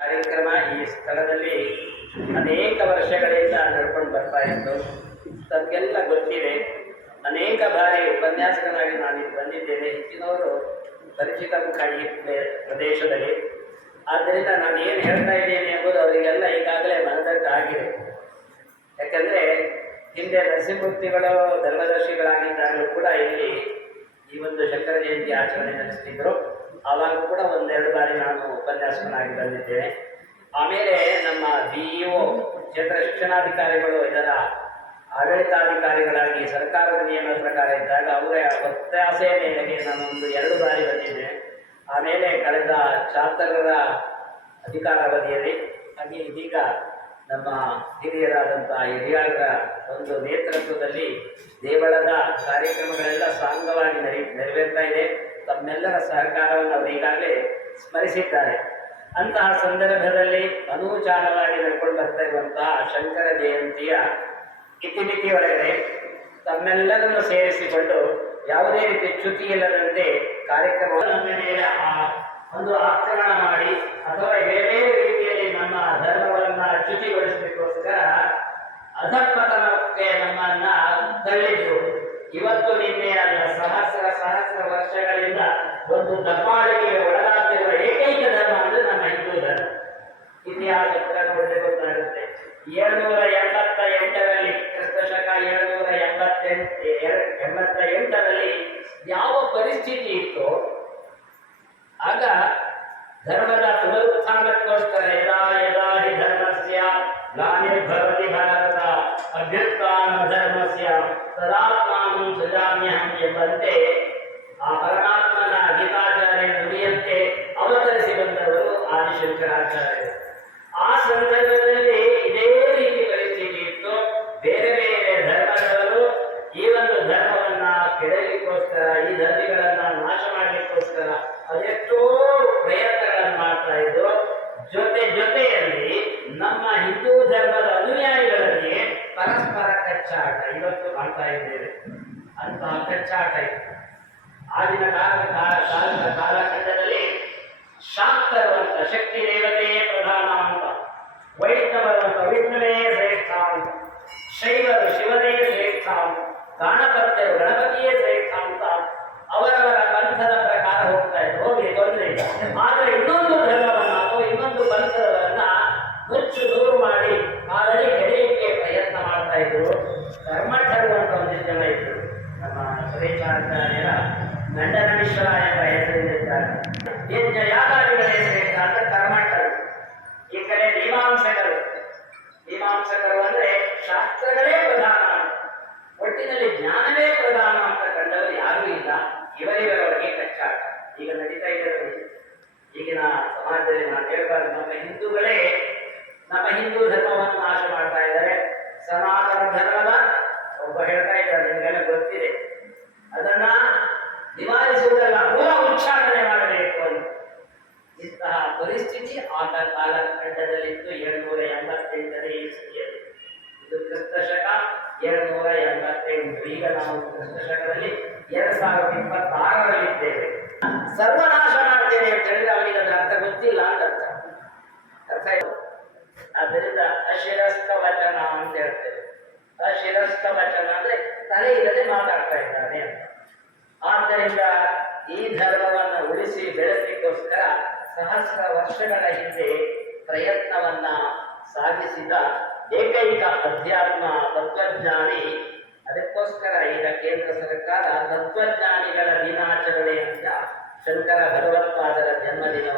ಕಾರ್ಯಕ್ರಮ ಈ ಸ್ಥಳದಲ್ಲಿ ಅನೇಕ ವರ್ಷಗಳಿಂದ ನಡ್ಕೊಂಡು ಬರ್ತಾ ಇತ್ತು. ತಮಗೆಲ್ಲ ಗೊತ್ತಿದೆ, ಅನೇಕ ಬಾರಿ ಉಪನ್ಯಾಸಕನಾಗಿ ನಾನು ಬಂದಿದ್ದೇನೆ. ಹೆಚ್ಚಿನವರು ಪರಿಚಿತ ಮುಖ ಈ ಪ್ರದೇಶದಲ್ಲಿ. ಆದ್ದರಿಂದ ನಾನು ಏನು ಹೇಳ್ತಾ ಇದ್ದೇನೆ ಎಂಬುದು ಅವರಿಗೆಲ್ಲ ಈಗಾಗಲೇ ಮನದಟ್ಟಾಗಿದೆ. ಯಾಕಂದರೆ ಹಿಂದೆ ನರಸಿಂಹಮೂರ್ತಿಗಳು ಧರ್ಮದರ್ಶಿಗಳಾಗಿದ್ದಾಗಲೂ ಕೂಡ ಇಲ್ಲಿ ಈ ಒಂದು ಶಂಕರ ಜಯಂತಿ ಆಚರಣೆ ನಡೆಸ್ತಿದ್ರು. ಆವಾಗ ಕೂಡ ಒಂದೆರಡು ಬಾರಿ ನಾನು ಉಪನ್ಯಾಸಕನಾಗಿ ಬಂದಿದ್ದೇನೆ. ಆಮೇಲೆ ನಮ್ಮ BEO ಕ್ಷೇತ್ರ ಶಿಕ್ಷಣಾಧಿಕಾರಿಗಳು ಇದರ ಆಡಳಿತಾಧಿಕಾರಿಗಳಾಗಿ ಸರ್ಕಾರದ ನಿಯಮದ ಪ್ರಕಾರ ಇದ್ದಾಗ ಅವರ ಒತ್ತಾಸೆಯ ಮೇರೆಗೆ ನಾನು ಎರಡು ಬಾರಿ ಬಂದಿದ್ದೇನೆ. ಆಮೇಲೆ ಕಳೆದ ಚಾತಕರ ಅಧಿಕಾರಾವಧಿಯಲ್ಲಿ ಹಾಗೆ ಇದೀಗ ನಮ್ಮ ಹಿರಿಯರಾದಂಥ ಹಿರಿಯರ ಒಂದು ನೇತೃತ್ವದಲ್ಲಿ ದೇವಳದ ಕಾರ್ಯಕ್ರಮಗಳೆಲ್ಲ ಸಾಂಗವಾಗಿ ನೆರವೇರ್ತಾ ಇದೆ. ತಮ್ಮೆಲ್ಲರ ಸಹಕಾರವನ್ನು ಅವರು ಈಗಾಗಲೇ ಸ್ಮರಿಸಿದ್ದಾರೆ. ಅಂತಹ ಸಂದರ್ಭದಲ್ಲಿ ಅನೂಚಾನವಾಗಿ ನಡ್ಕೊಂಡು ಬರ್ತಾ ಇರುವಂತಹ ಶಂಕರ ಜಯಂತಿಯ ಇತಿಮಿತಿ ಒಳಗಡೆ ತಮ್ಮೆಲ್ಲರನ್ನು ಸೇರಿಸಿಕೊಂಡು ಯಾವುದೇ ರೀತಿ ಚ್ಯುತಿ ಇಲ್ಲದಂತೆ ಕಾರ್ಯಕ್ರಮವನ್ನು ಒಂದು ಆಚರಣ ಮಾಡಿ ಅಥವಾ ಬೇರೆ ರೀತಿಯಲ್ಲಿ ನಮ್ಮ ಧರ್ಮವನ್ನು ಚ್ಯುತಿಗೊಳಿಸಲಿಕ್ಕೋಸ್ಕರ ಅಧಃಪತನಕ್ಕೆ ನಮ್ಮನ್ನ ತಳ್ಳಿದ್ರು. ಇವತ್ತು ನಿನ್ನೆ ಅಲ್ಲ, ಸಹಸ್ರ ವರ್ಷಗಳಿಂದ ಒಂದು ದಬ್ಬಾಳಿಕೆಗೆ ಒಳಗಾಗ್ತಿರುವ ಏಕೈಕ ಧರ್ಮ ಅಂದ್ರೆ ನಮ್ಮ ಹಿಂದೂ ಧರ್ಮ. ಇತಿಹಾಸ ಕೂಡ ನೋಡಿದ್ರೆ ಗೊತ್ತಾಗುತ್ತೆ. 788ರಲ್ಲಿ ಕ್ರಿಸ್ತಶಕ 788ರಲ್ಲಿ ಯಾವ ಪರಿಸ್ಥಿತಿ ಇತ್ತು, ಆಗ ಧರ್ಮದ ಪುನರುತ್ಥಾನಕ್ಕೋಸ್ಕರ ಯದಾ ಯದಾ ಹಿ ಧರ್ಮಸ್ಯ ಗ್ಲಾನಿರ್ಭವತಿ ಭಾರತ ಅಭ್ಯುತ್ಥಾನ ಧರ್ಮಸ್ಯ ತದಾತ್ಮಾನಂ ಸೃಜಾಮ್ಯಹಂ ಎಂಬಂತೆ ಆ ಪರಮಾತ್ಮನ ಗೀತಾಚಾರ್ಯ ನುಡಿಯಂತೆ ಅವತರಿಸಿ ಬಂದವರು ಆದಿಶಂಕರಾಚಾರ್ಯರು. ಆ ಸಂದರ್ಭದಲ್ಲಿ ಇದೇ ರೀತಿ ಪರಿಸ್ಥಿತಿ ಇತ್ತು. ಬೇರೆ ಬೇರೆ ಧರ್ಮದವರು ಈ ಒಂದು ಧರ್ಮವನ್ನ ಕೆಡಲಿಕ್ಕೋಸ್ಕರ, ಈ ಧರ್ಮಿಗಳನ್ನ ನಾಶ ಮಾಡಲಿಕ್ಕೋಸ್ಕರ ಅದೆಷ್ಟೋ ಪ್ರಯತ್ನಗಳನ್ನು ಮಾಡ್ತಾ ಇದ್ರು. ಜೊತೆಯಲ್ಲಿ ನಮ್ಮ ಹಿಂದೂ ಧರ್ಮದ ಅನುಯಾಯಿಗಳಲ್ಲಿ ಪರಸ್ಪರ ಕಚ್ಚಾಟ ಇವತ್ತು ಮಾಡ್ತಾ ಇದ್ದೇವೆ. ಅಂತಹ ಕಚ್ಚಾಟ ಇತ್ತು. ಆಗಿನ ಕಾಲಘಟ್ಟದಲ್ಲಿ ಶಾಕ್ತರು ಅಂತ ಶಕ್ತಿ ದೇವತೆಯೇ ಪ್ರಧಾನ ಅಂತ, ವೈಷ್ಣವರು ಅಂತ ವಿಷ್ಣುವೇ ಶ್ರೇಷ್ಠ ಅಂತ, ಶೈವರು ಶಿವನೇ ಶ್ರೇಷ್ಠ ಅಂತ, ಗಾಣಪತ್ಯರು ಗಣಪತಿಯೇ ಶ್ರೇಷ್ಠ ಅಂತ ಅವರವರ ಪಂಥದ ಪ್ರಕಾರ ಹೋಗ್ತಾ ಇದ್ರು. ಹೋಗಿ ತೊಂದರೆ ಇಲ್ಲ. ಆದರೆ ಇನ್ನೊಂದು ಧರ್ಮವನ್ನ ಅಥವಾ ಇನ್ನೊಂದು ಪಂಥದವರನ್ನ ಮುಚ್ಚು ದೂರು ಮಾಡಿ ಕಾಲಲ್ಲಿ ಕೆಡಲಿಕ್ಕೆ ಪ್ರಯತ್ನ ಮಾಡ್ತಾ ಇದ್ರು. ಕರ್ಮಠರು ಅಂತ ಒಂದಿಷ್ಟು ಜನ ಇದ್ರು. ನಮ್ಮ ಸುರೇಶಾಚಾರ್ಯರ ಗಂಡನ ಮಿಶ್ರ ಎಂಬ ಹೆಸರಿದ್ದಾರೆ. ಯಜ್ಞ ಯಾಗಾದಿಗಳೇ ಶ್ರೇಷ್ಠ ಅಂತ ಕರ್ಮಠರು. ಈ ಕಡೆ ಮೀಮಾಂಸಕರು ಅಂದ್ರೆ ಶಾಸ್ತ್ರಗಳೇ ಪ್ರಧಾನ, ಒಟ್ಟಿನಲ್ಲಿ ಜ್ಞಾನವೇ ಪ್ರಧಾನ ಅಂತ ಕಂಡವರು ಯಾರೂ ಇಲ್ಲ. ಇವರಿವರೊಳಗೆ ಕಚ್ಚಾಟ ಈಗ ನಡೀತಾ ಇದ್ದಾರೆ. ಈಗಿನ ಸಮಾಜದಲ್ಲಿ ನಾನು ಹೇಳ್ಬಾರ್ದು, ನಮ್ಮ ಹಿಂದೂಗಳೇ ನಮ್ಮ ಹಿಂದೂ ಧರ್ಮವನ್ನು ನಾಶ ಮಾಡ್ತಾ ಇದ್ದಾರೆ. ಸನಾತನ ಧರ್ಮದ ಒಬ್ಬ ಹೇಳ್ತಾ ಇದ್ದಾರೆ, ನಿಮಗೆಲ್ಲ ಗೊತ್ತಿದೆ, ಅದನ್ನ ನಿವಾರಿಸುವುದಲ್ಲ, ಮೂಲ ಉಚ್ಚಾರಣೆ ಮಾಡಬೇಕು ಅಂತ. ಇಂತಹ ಪರಿಸ್ಥಿತಿ ಆಗ ಕಾಲಘಟ್ಟದಲ್ಲಿತ್ತು. 788ನೇ ಇಸವಿಯಲ್ಲಿ. ಇದು ಕ್ರಿಸ್ತಶಕ 788. ಈಗ ನಾವು ಕ್ರಿಸ್ತಶಕದಲ್ಲಿ 2026ರಲ್ಲಿದ್ದೇವೆ. ಸರ್ವನಾಶ ಮಾಡ್ತೇನೆ ಅಂತ ಹೇಳಿದ್ರೆ ಅವನಿಗೆ ಅದರ ಅರ್ಥ ಗೊತ್ತಿಲ್ಲ ಅಂತ ಅರ್ಥ ಇಲ್ಲ. ಆದ್ದರಿಂದ ಅಶಿರಸ್ಕ ವಚನ ಅಂತ ಹೇಳ್ತೇವೆ. ಅಶಿರಸ್ಕ ವಚನ ಅಂದ್ರೆ ತಲೆ ಇಲ್ಲದೆ ಮಾತಾಡ್ತಾ ಇದ್ದಾನೆ ಅಂತ. ಆದ್ದರಿಂದ ಈ ಧರ್ಮವನ್ನು ಉಳಿಸಿ ಬೆಳೆಸಲಿಕ್ಕೋಸ್ಕರ ಸಹಸ್ರ ವರ್ಷಗಳ ಹಿಂದೆ ಪ್ರಯತ್ನವನ್ನ ಸಾಗಿಸಿದ ಏಕೈಕ ಅಧ್ಯಾತ್ಮ ತತ್ವಜ್ಞಾನಿ. ಅದಕ್ಕೋಸ್ಕರ ಈಗ ಕೇಂದ್ರ ಸರ್ಕಾರ ತತ್ವಜ್ಞಾನಿಗಳ ದಿನಾಚರಣೆ ಅಂತ ಶಂಕರ ಭಗವತ್ಪಾದರ ಜನ್ಮದಿನ